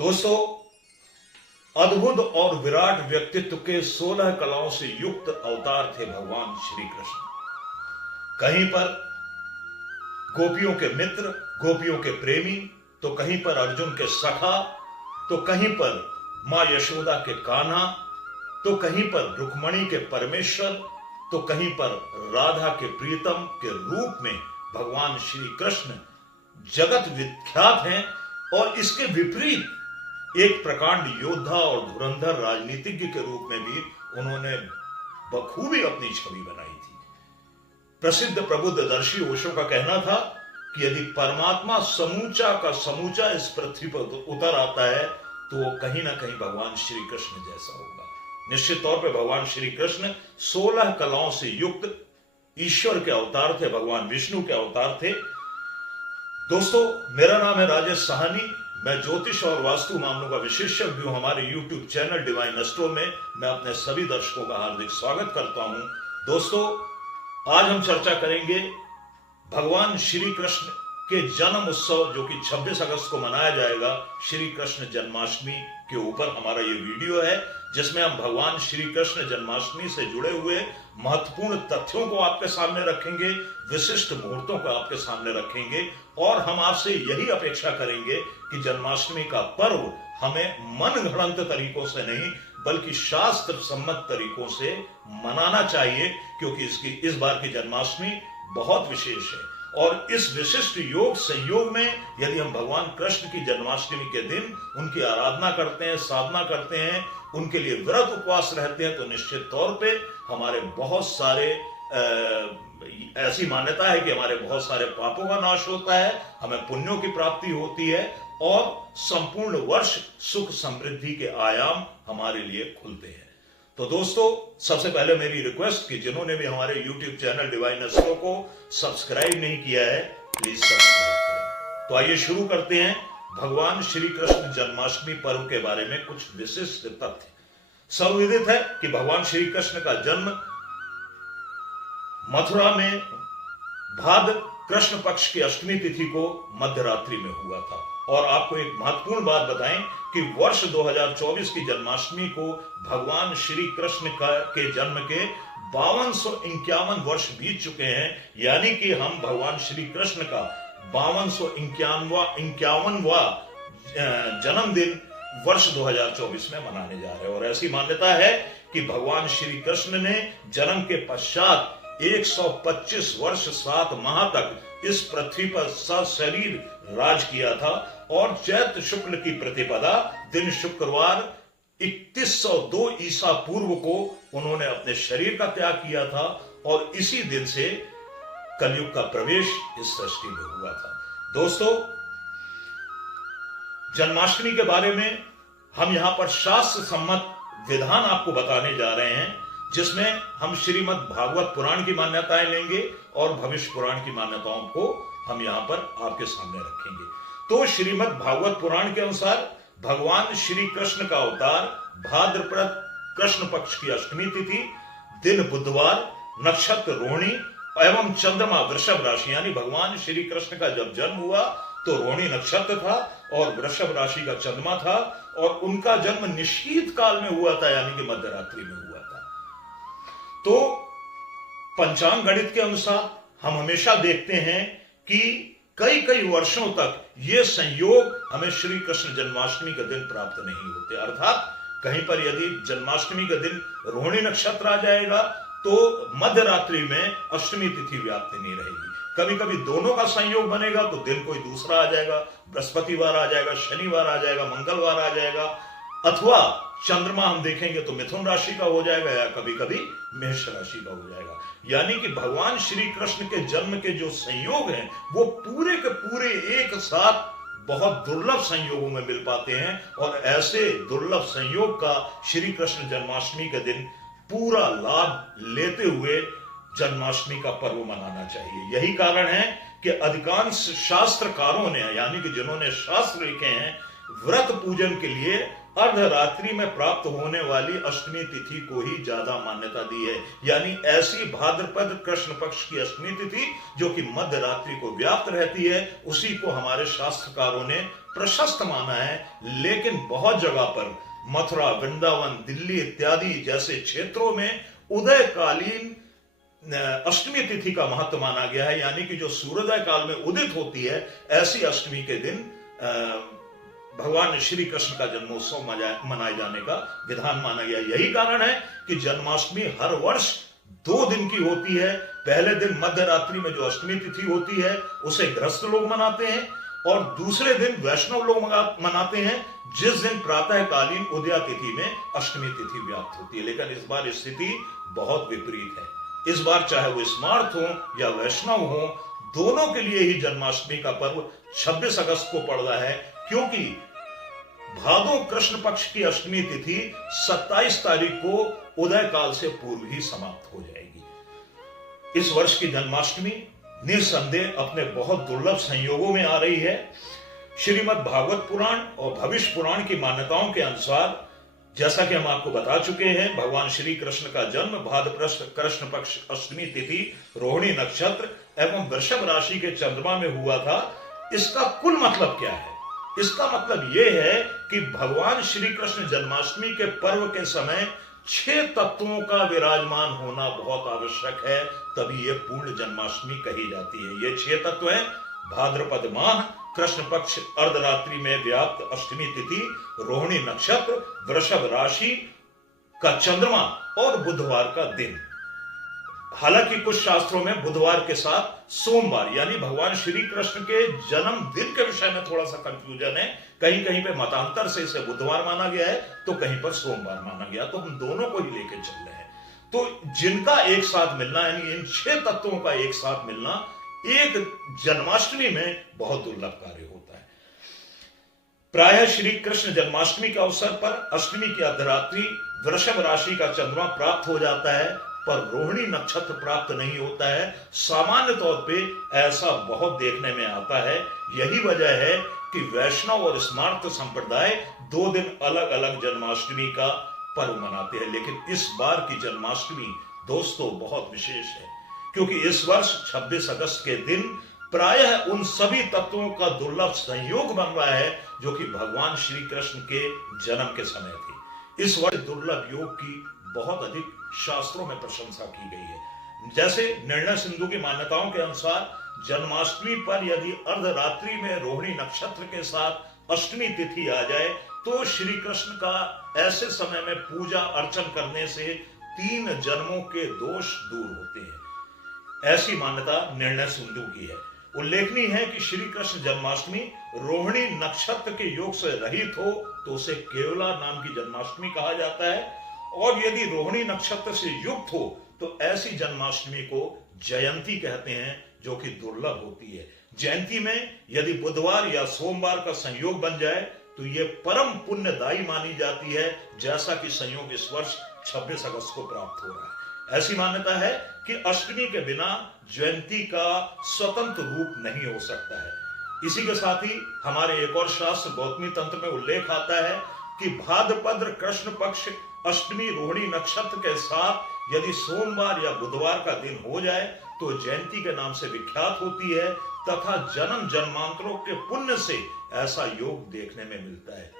दोस्तों, अद्भुत और विराट व्यक्तित्व के 16 कलाओं से युक्त अवतार थे भगवान श्री कृष्ण। कहीं पर गोपियों के मित्र, गोपियों के प्रेमी, तो कहीं पर अर्जुन के सखा, तो कहीं पर मां यशोदा के कान्हा, तो कहीं पर रुक्मणी के परमेश्वर, तो कहीं पर राधा के प्रीतम के रूप में भगवान श्री कृष्ण जगत विख्यात हैं। और इसके विपरीत एक प्रकांड योद्धा और धुरंधर राजनीतिज्ञ के रूप में भी उन्होंने बखूबी अपनी छवि बनाई थी। प्रसिद्ध प्रबुद्धदर्शी ओशो का कहना था कि यदि परमात्मा समूचा का समूचा इस पृथ्वी पर उतर आता है तो वो कहीं ना कहीं भगवान श्री कृष्ण जैसा होगा। निश्चित तौर पे भगवान श्री कृष्ण 16 कलाओं से युक्त ईश्वर के अवतार थे, भगवान विष्णु के अवतार थे। दोस्तों, मेरा नाम है राजेश साहनी। मैं ज्योतिष और वास्तु मामलों का विशेषज्ञ हूं। हमारे YouTube चैनल डिवाइन एस्ट्रो में मैं अपने सभी दर्शकों का हार्दिक स्वागत करता हूं। दोस्तों, आज हम चर्चा करेंगे भगवान श्री कृष्ण के जन्म उत्सव जो कि 26 अगस्त को मनाया जाएगा, श्री कृष्ण जन्माष्टमी के ऊपर हमारा ये वीडियो है, जिसमें हम भगवान श्री कृष्ण जन्माष्टमी से जुड़े हुए महत्वपूर्ण तथ्यों को आपके सामने रखेंगे, विशिष्ट मुहूर्तों को आपके सामने रखेंगे और हम आपसे यही अपेक्षा करेंगे कि जन्माष्टमी का पर्व हमें मन घड़ंत तरीकों से नहीं बल्कि शास्त्र सम्मत तरीकों से मनाना चाहिए, क्योंकि इस बार की जन्माष्टमी बहुत विशेष है। और इस विशिष्ट योग संयोग में यदि हम भगवान कृष्ण की जन्माष्टमी के दिन उनकी आराधना करते हैं, साधना करते हैं, उनके लिए व्रत उपवास रहते हैं, तो निश्चित तौर पे हमारे बहुत सारे ऐसी मान्यता है कि हमारे बहुत सारे पापों का नाश होता है, हमें पुण्यों की प्राप्ति होती है और संपूर्ण वर्ष सुख समृद्धि के आयाम हमारे लिए खुलते हैं। तो दोस्तों, सबसे पहले मेरी रिक्वेस्ट कि जिन्होंने भी हमारे YouTube चैनल डिवाइन एस्ट्रो को सब्सक्राइब नहीं किया है, प्लीज सब्सक्राइब करें। तो आइए शुरू करते हैं भगवान श्री कृष्ण जन्माष्टमी पर्व के बारे में कुछ विशिष्ट तथ्य। सर्वविदित है कि भगवान श्री कृष्ण का जन्म मथुरा में भाद्र कृष्ण पक्ष की अष्टमी तिथि को मध्यरात्रि में हुआ था। और आपको एक महत्वपूर्ण बात बताएं कि वर्ष 2024 की जन्माष्टमी को भगवान श्री कृष्ण के जन्म के 5251 वर्ष बीत चुके हैं, यानी कि हम भगवान श्री कृष्ण का 5251वां जन्मदिन वर्ष 2024 में मनाने जा रहे हैं। और ऐसी मान्यता है कि भगवान श्री कृष्ण ने जन्म के पश्चात 125 वर्ष 7 माह तक इस पृथ्वी पर सशरीर राज किया था और चैत्र शुक्ल की प्रतिपदा दिन शुक्रवार 3102 ईसा पूर्व को उन्होंने अपने शरीर का त्याग किया था और इसी दिन से कलयुग का प्रवेश इस सृष्टि में हुआ था। दोस्तों, जन्माष्टमी के बारे में हम यहां पर शास्त्र सम्मत विधान आपको बताने जा रहे हैं, जिसमें हम श्रीमद् भागवत पुराण की मान्यताएं लेंगे और भविष्य पुराण की मान्यताओं को हम यहां पर आपके सामने रखेंगे। तो श्रीमद् भागवत पुराण के अनुसार भगवान श्री कृष्ण का अवतार भाद्रपद कृष्ण पक्ष की अष्टमी तिथि, दिन बुधवार, नक्षत्र रोहिणी एवं चंद्रमा वृषभ राशि, यानी भगवान श्री कृष्ण का जब जन्म हुआ तो रोहिणी नक्षत्र था और वृषभ राशि का चंद्रमा था और उनका जन्म निशीत काल में हुआ था, यानी कि मध्यरात्रि में हुआ था। तो पंचांग गणित के अनुसार हम हमेशा देखते हैं कि कई वर्षों तक ये संयोग हमें श्री कृष्ण जन्माष्टमी के दिन प्राप्त नहीं होते। अर्थात कहीं पर यदि जन्माष्टमी के दिन रोहिणी नक्षत्र आ जाएगा तो मध्यरात्रि में अष्टमी तिथि व्याप्ति नहीं रहेगी। कभी कभी दोनों का संयोग बनेगा तो दिन कोई दूसरा आ जाएगा, बृहस्पतिवार आ जाएगा, शनिवार आ जाएगा, मंगलवार आ जाएगा, अथवा चंद्रमा हम देखेंगे तो मिथुन राशि का हो जाएगा या कभी कभी मेष राशि का हो जाएगा। यानी कि भगवान श्री कृष्ण के जन्म के जो संयोग हैं वो पूरे के पूरे एक साथ बहुत दुर्लभ संयोगों में मिल पाते हैं और ऐसे दुर्लभ संयोग का श्री कृष्ण जन्माष्टमी के दिन पूरा लाभ लेते हुए जन्माष्टमी का पर्व मनाना चाहिए। यही कारण है कि अधिकांश शास्त्रकारों ने, यानी कि जिन्होंने शास्त्र लिखे हैं, व्रत पूजन के लिए अर्धरात्रि में प्राप्त होने वाली अष्टमी तिथि को ही ज्यादा मान्यता दी है। यानी ऐसी भाद्रपद कृष्ण पक्ष की अष्टमी तिथि जो कि मध्य रात्रि को व्याप्त रहती है, उसी को हमारे शास्त्रकारों ने प्रशस्त माना है। लेकिन बहुत जगह पर मथुरा, वृंदावन, दिल्ली इत्यादि जैसे क्षेत्रों में उदयकालीन अष्टमी तिथि का महत्व माना गया है। यानी कि जो सूर्योदय काल में उदित होती है, ऐसी अष्टमी के दिन भगवान श्री कृष्ण का जन्मोत्सव मनाए जाने का विधान माना गया। यही कारण है कि जन्माष्टमी हर वर्ष 2 दिन की होती है। पहले दिन मध्य रात्रि में जो अष्टमी तिथि होती है उसे गृहस्थ लोग मनाते हैं, और दूसरे दिन वैष्णव लोग मनाते हैं, जिस दिन प्रातःकालीन उदया तिथि में अष्टमी तिथि व्याप्त होती है। लेकिन इस बार स्थिति बहुत विपरीत है। इस बार चाहे वो स्मार्त हो या वैष्णव हो, दोनों के लिए ही जन्माष्टमी का पर्व 26 अगस्त को पड़ रहा है, क्योंकि भादो कृष्ण पक्ष की अष्टमी तिथि 27 तारीख को उदय काल से पूर्व ही समाप्त हो जाएगी। इस वर्ष की जन्माष्टमी निस्संदेह अपने बहुत दुर्लभ संयोगों में आ रही है। श्रीमद् भागवत पुराण और भविष्य पुराण की मान्यताओं के अनुसार, जैसा कि हम आपको बता चुके हैं, भगवान श्री कृष्ण का जन्म भाद्रपद कृष्ण पक्ष अष्टमी तिथि रोहिणी नक्षत्र एवं वृषभ राशि के चंद्रमा में हुआ था। इसका कुल मतलब क्या है? इसका मतलब यह है कि भगवान श्री कृष्ण जन्माष्टमी के पर्व के समय 6 तत्वों का विराजमान होना बहुत आवश्यक है, तभी यह पूर्ण जन्माष्टमी कही जाती है। ये 6 तत्व हैं: भाद्रपद माह, कृष्ण पक्ष अर्धरात्रि में व्याप्त अष्टमी तिथि, रोहिणी नक्षत्र, वृषभ राशि का चंद्रमा और बुधवार का दिन। हालांकि कुछ शास्त्रों में बुधवार के साथ सोमवार यानी भगवान श्री कृष्ण के जन्मदिन के विषय में थोड़ा सा कंफ्यूजन है। कहीं कहीं पे मतांतर से इसे बुधवार माना गया है, तो कहीं पर सोमवार माना गया। तो हम दोनों को ही लेकर चल रहे हैं। तो जिनका एक साथ मिलना, यानी इन 6 तत्वों का एक साथ मिलना एक जन्माष्टमी में बहुत दुर्लभ कार्य होता है। प्रायः श्री कृष्ण जन्माष्टमी के अवसर पर अष्टमी की अर्धरात्रि वृषभ राशि का चंद्रमा प्राप्त हो जाता है, पर रोहिणी नक्षत्र प्राप्त नहीं होता है। सामान्य तौर पे ऐसा बहुत देखने में आता है। यही वजह है कि वैष्णव और स्मार्त संप्रदाय 2 दिन अलग अलग जन्माष्टमी का पर्व मनाते हैं। लेकिन इस बार की जन्माष्टमी दोस्तों बहुत विशेष है, क्योंकि इस वर्ष 26 अगस्त के दिन प्रायः उन सभी तत्वों का दुर्लभ संयोग बन रहा है जो कि भगवान श्री कृष्ण के जन्म के समय थे। इस वर्ष दुर्लभ योग की बहुत अधिक शास्त्रों में प्रशंसा की गई है। जैसे निर्णय सिंधु की मान्यताओं के अनुसार जन्माष्टमी पर यदि अर्धरात्रि में रोहिणी नक्षत्र के साथ अष्टमी तिथि आ जाए तो श्री कृष्ण का ऐसे समय में पूजा अर्चन करने से 3 जन्मों के दोष दूर होते हैं। ऐसी मान्यता निर्णय सिंधु की है। उल्लेखनीय है कि श्री कृष्ण जन्माष्टमी रोहिणी नक्षत्र के योग से रहित हो तो उसे केवला नाम की जन्माष्टमी कहा जाता है, और यदि रोहिणी नक्षत्र से युक्त हो तो ऐसी जन्माष्टमी को जयंती कहते हैं, जो कि दुर्लभ होती है। जयंती में यदि बुधवार या सोमवार का संयोग बन जाए तो यह परम पुण्यदायी मानी जाती है, जैसा कि संयोग इस वर्ष 26 अगस्त को प्राप्त हो रहा है। ऐसी मान्यता है कि अष्टमी के बिना जयंती का स्वतंत्र रूप नहीं हो सकता है। इसी के साथ ही हमारे एक और शास्त्र गौतमी तंत्र में उल्लेख आता है कि भाद्रपद कृष्ण पक्ष अष्टमी रोहिणी नक्षत्र के साथ यदि सोमवार या बुधवार का दिन हो जाए तो जयंती के नाम से विख्यात होती है, तथा जन्म जन्मांतरों के पुण्य से ऐसा योग देखने में मिलता है।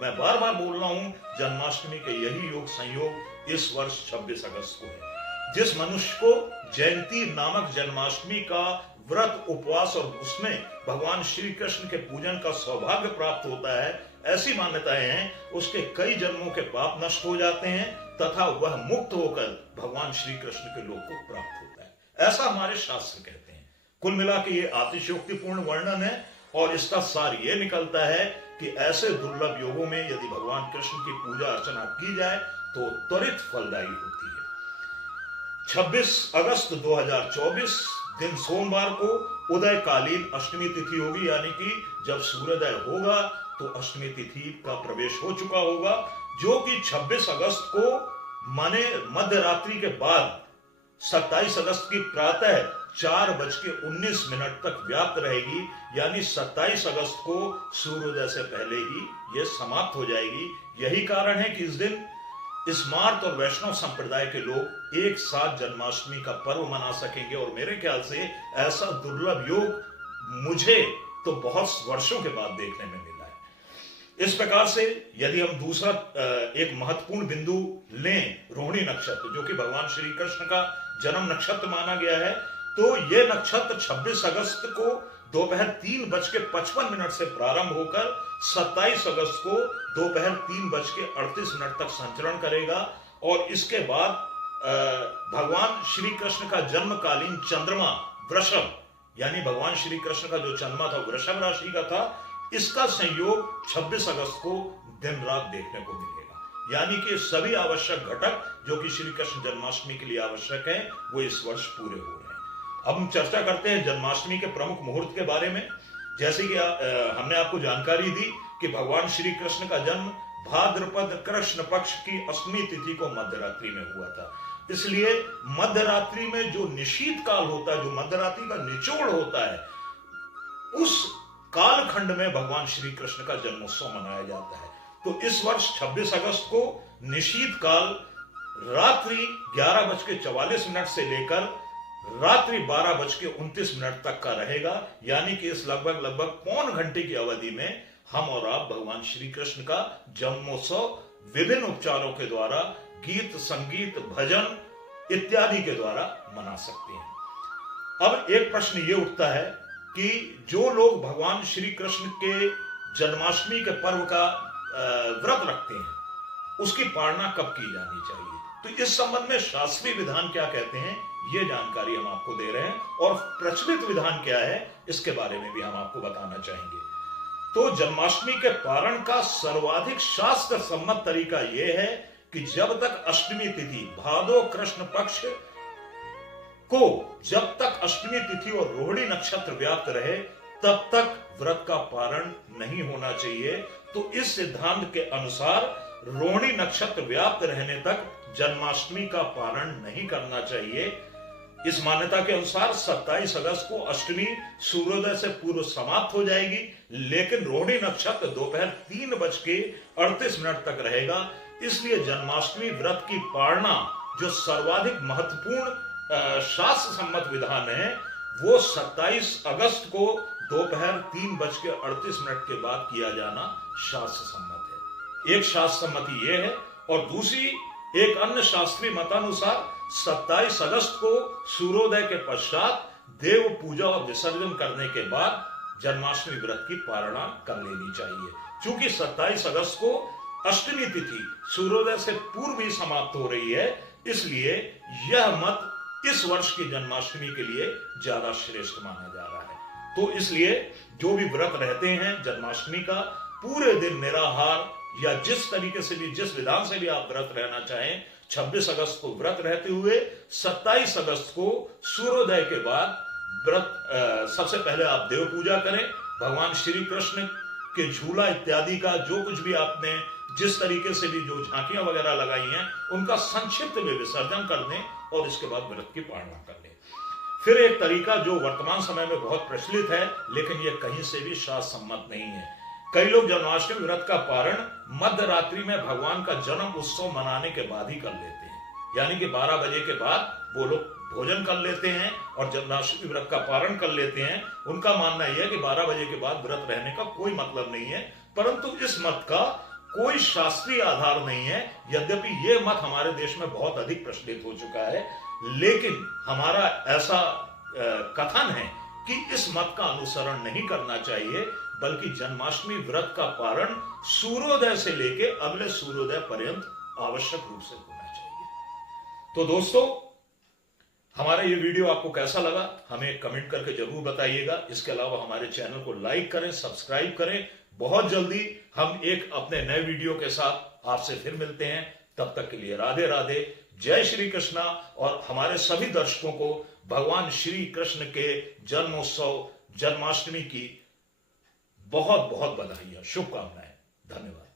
मैं बार बार बोल रहा हूं, जन्माष्टमी के यही योग संयोग इस वर्ष 26 अगस्त को है। जिस मनुष्य को जयंती नामक जन्माष्टमी का व्रत उपवास और उसमें भगवान श्री कृष्ण के पूजन का सौभाग्य प्राप्त होता है, ऐसी मान्यताएं हैं, उसके कई जन्मों के पाप नष्ट हो जाते हैं तथा वह मुक्त होकर भगवान श्री कृष्ण के लोक को प्राप्त होता है। ऐसा हमारे शास्त्र कहते हैं। कुल मिला के ये अतिशयोक्तिपूर्ण वर्णन है, और इसका सार ये निकलता है कि ऐसे दुर्लभ योगों में यदि भगवान कृष्ण की पूजा अर्चना की जाए तो त्वरित फलदायी होती है। 26 अगस्त 2024 दिन सोमवार को उदयकालीन अष्टमी तिथि होगी, यानी कि जब सूर्योदय होगा तो अष्टमी तिथि का प्रवेश हो चुका होगा, जो कि 26 अगस्त को माने मध्य रात्रि के बाद 27 अगस्त की प्रातः 4:19 तक व्याप्त रहेगी, यानी 27 अगस्त को सूर्योदय से पहले ही यह समाप्त हो जाएगी। यही कारण है कि इस दिन स्मार्त और वैष्णव संप्रदाय के लोग एक साथ जन्माष्टमी का पर्व मना सकेंगे, और मेरे ख्याल से ऐसा दुर्लभ योग मुझे तो बहुत वर्षों के बाद देखने में मिला है। इस प्रकार से यदि हम दूसरा एक महत्वपूर्ण बिंदु लें, रोहिणी नक्षत्र, जो कि भगवान श्री कृष्ण का जन्म नक्षत्र माना गया है, तो यह नक्षत्र 26 अगस्त को दोपहर 3:55 से प्रारंभ होकर 27 अगस्त को दोपहर 3:38 तक संचरण करेगा, और इसके बाद भगवान श्री कृष्ण का जन्मकालीन चंद्रमा वृषभ, यानी भगवान श्री कृष्ण का जो चंद्रमा था वृषभ राशि का था, इसका संयोग 26 अगस्त को दिन रात देखने को मिलेगा। यानी कि सभी आवश्यक घटक जो कि श्री कृष्ण जन्माष्टमी के लिए आवश्यक है, वो इस वर्ष पूरे हो रहे हैं। अब हम चर्चा करते हैं जन्माष्टमी के प्रमुख मुहूर्त के बारे में। जैसे कि हमने आपको जानकारी दी कि भगवान श्री कृष्ण का जन्म भाद्रपद कृष्ण पक्ष की अष्टमी तिथि को मध्यरात्रि में हुआ था। इसलिए मध्यरात्रि में जो निशीत काल होता है, जो मध्यरात्रि का निचोड़ होता है, उस कालखंड में भगवान श्री कृष्ण का जन्मोत्सव मनाया जाता है। तो इस वर्ष 26 अगस्त को निशीत काल रात्रि 11:44 से लेकर रात्रि 12:29 तक का रहेगा। यानी कि इस लगभग पौन घंटे की अवधि में हम और आप भगवान श्री कृष्ण का जन्मोत्सव विभिन्न उपचारों के द्वारा, गीत संगीत भजन इत्यादि के द्वारा मना सकते हैं। अब एक प्रश्न ये उठता है कि जो लोग भगवान श्री कृष्ण के जन्माष्टमी के पर्व का व्रत रखते हैं, उसकी पालना कब की जानी चाहिए, तो इस संबंध में शास्त्रीय विधान क्या कहते हैं, ये जानकारी हम आपको दे रहे हैं, और प्रचलित विधान क्या है इसके बारे में भी हम आपको बताना चाहेंगे। तो जन्माष्टमी के पारण का सर्वाधिक शास्त्र सम्मत तरीका यह है कि जब तक अष्टमी तिथि भादो कृष्ण पक्ष को, जब तक अष्टमी तिथि और रोहिणी नक्षत्र व्याप्त रहे, तब तक व्रत का पारण नहीं होना चाहिए। तो इस सिद्धांत के अनुसार रोहिणी नक्षत्र व्याप्त रहने तक जन्माष्टमी का पारण नहीं करना चाहिए। इस मान्यता के अनुसार 27 अगस्त को अष्टमी सूर्योदय से पूर्व समाप्त हो जाएगी, लेकिन रोहिणी नक्षत्र दोपहर 3:38 तक रहेगा। इसलिए जन्माष्टमी व्रत की पालना, जो सर्वाधिक महत्वपूर्ण शास्त्र सम्मत विधान है, वो 27 अगस्त को दोपहर 3:38 के बाद किया जाना शास्त्र सम्मत है। एक शास्त्र सम्मति यह है, और दूसरी एक अन्य शास्त्रीय मतानुसार 27 अगस्त को सूर्योदय के पश्चात देव पूजा और विसर्जन करने के बाद जन्माष्टमी व्रत की पालना कर लेनी चाहिए। चूंकि 27 अगस्त को अष्टमी तिथि सूर्योदय से पूर्व ही समाप्त हो रही है, इसलिए यह मत इस वर्ष की जन्माष्टमी के लिए ज्यादा श्रेष्ठ माना जा रहा है। तो इसलिए जो भी व्रत रहते हैं जन्माष्टमी का, पूरे दिन निराहार या जिस तरीके से भी, जिस विधान से भी आप व्रत रहना चाहें, 26 अगस्त को व्रत रहते हुए 27 अगस्त को सूर्योदय के बाद व्रत, सबसे पहले आप देव पूजा करें, भगवान श्री कृष्ण के झूला इत्यादि का जो कुछ भी आपने जिस तरीके से भी जो झांकियां वगैरह लगाई हैं, उनका संक्षिप्त में विसर्जन कर दें, और इसके बाद व्रत की पालना कर लें। फिर एक तरीका जो वर्तमान समय में बहुत प्रचलित है, लेकिन यह कहीं से भी शास्त्र सम्मत नहीं है। कई लोग जन्माष्टमी व्रत का पारण मध्य रात्रि में भगवान का जन्म उत्सव मनाने के बाद ही कर लेते हैं, यानी कि 12 बजे के बाद वो लोग भोजन कर लेते हैं और जन्माष्टमी व्रत का पारण कर लेते हैं। उनका मानना यह है कि 12 बजे के बाद व्रत रहने का कोई मतलब नहीं है, परंतु इस मत का कोई शास्त्रीय आधार नहीं है। यद्यपि यह मत हमारे देश में बहुत अधिक प्रचलित हो चुका है, लेकिन हमारा ऐसा कथन है कि इस मत का अनुसरण नहीं करना चाहिए, बल्कि जन्माष्टमी व्रत का पारण सूर्योदय से लेकर अगले सूर्योदय पर्यंत आवश्यक रूप से होना चाहिए। तो दोस्तों, हमारा ये वीडियो आपको कैसा लगा हमें कमेंट करके जरूर बताइएगा। इसके अलावा हमारे चैनल को लाइक करें, सब्सक्राइब करें। बहुत जल्दी हम एक अपने नए वीडियो के साथ आपसे फिर मिलते हैं। तब तक के लिए राधे राधे, जय श्री कृष्णा, और हमारे सभी दर्शकों को भगवान श्री कृष्ण के जन्मोत्सव जन्माष्टमी की बहुत बहुत बधाइयां, शुभकामनाएं। धन्यवाद।